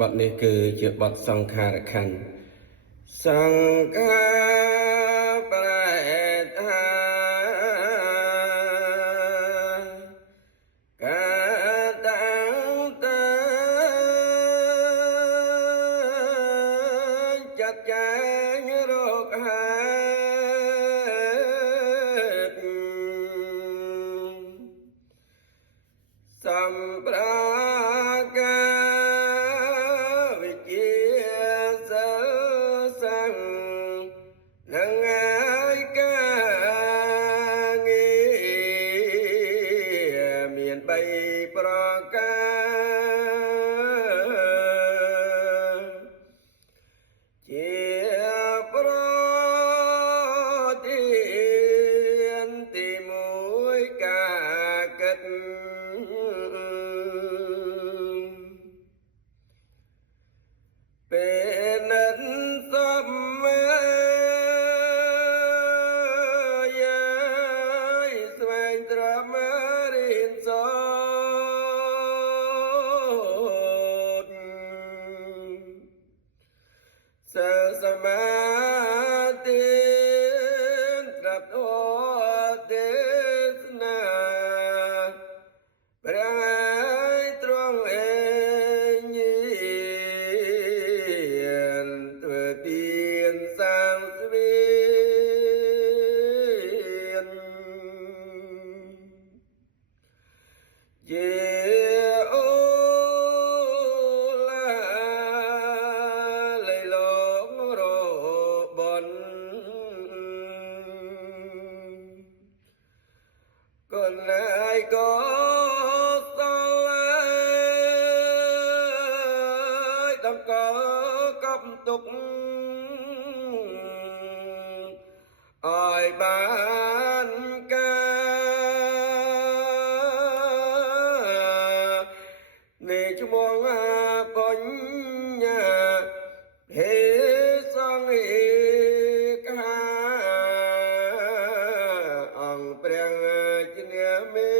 บทนี้คือជាបទសង្ខារខណ្ឌសង្ខារប្រែថាកាតាំងតើចាត់ចែងរកហេតុសម្ប្រាកានឹងហើយការងារមាន3ប្រការជាប្រធានទី1ការគិតពេលនិតសមរៀនសូត្រសិលសមាធិត្រាប់ធម៌ទេសនាព្រះហើយទ្រង់អេញៀនធ្វើទានសាងស្វៀនជាអូឡាលៃលករបនកូនណាយក៏សល់តំកកប់ទុកឲ្យបាននេះឈ្មោះបញ្ញាហេសង្ឃេកាអង្គព្រះជាមេ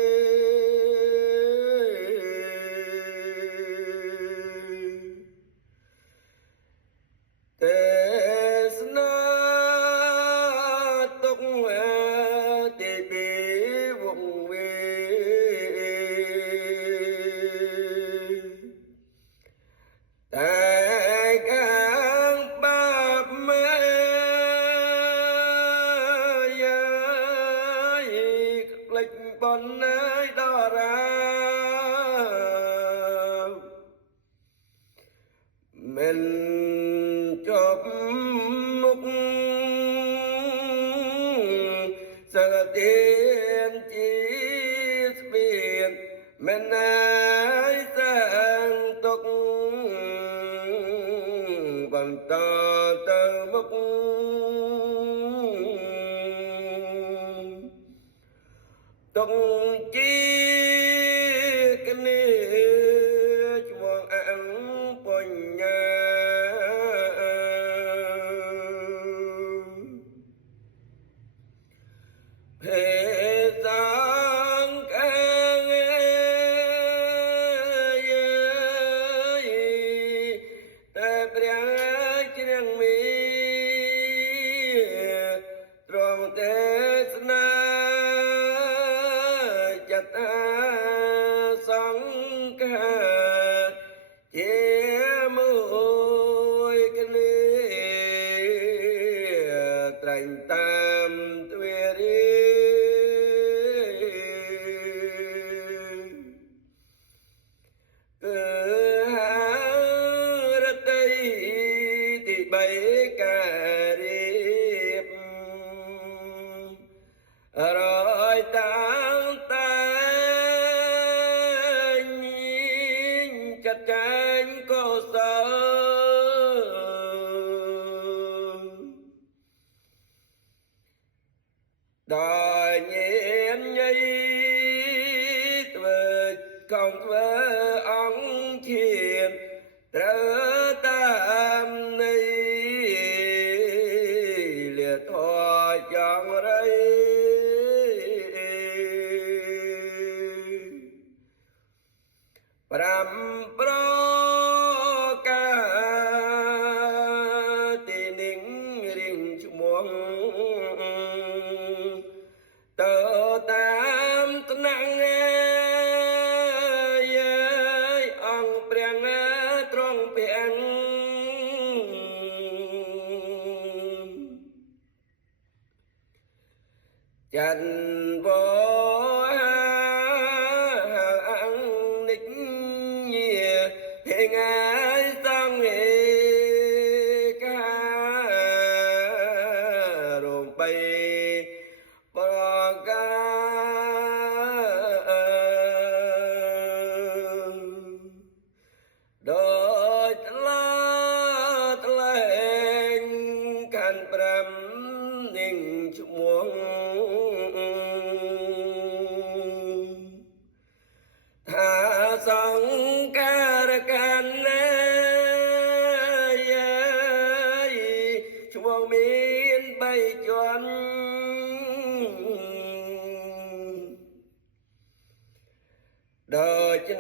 ទេសនាទុកទីពីវងវាតែកាងបាបមេយាយផ្លេចបនណាយដរាមិនចប់មុខសរទានជាស្ពានមិនណាយសាងទុកបន្តទៅមុខទុកជាគ្នាឈ្មោះអង្គបញ្ញាភេទអង្គតែព្រះជ្រាំងមីទ្រង់ទេសនាចតាសង្ខាជាមួយគ្នាត្រែងតាមទ្វេរីគឺរតីទី3ការរៀបរយតាំងតែចាត់ចែងកុសលដោយញៀនញីធ្វើកងធ្វើអង្គធានត្រូវតាមនៃលាធម៌យ៉ាងរៃ5ប្រកា chăn vô ăn nịch nhìa hệ ngái tăng hệ ca rồng bay bờ ca đời la lên can pram ninh muông tha sang ca can chuông miên bay chuẩn đời chân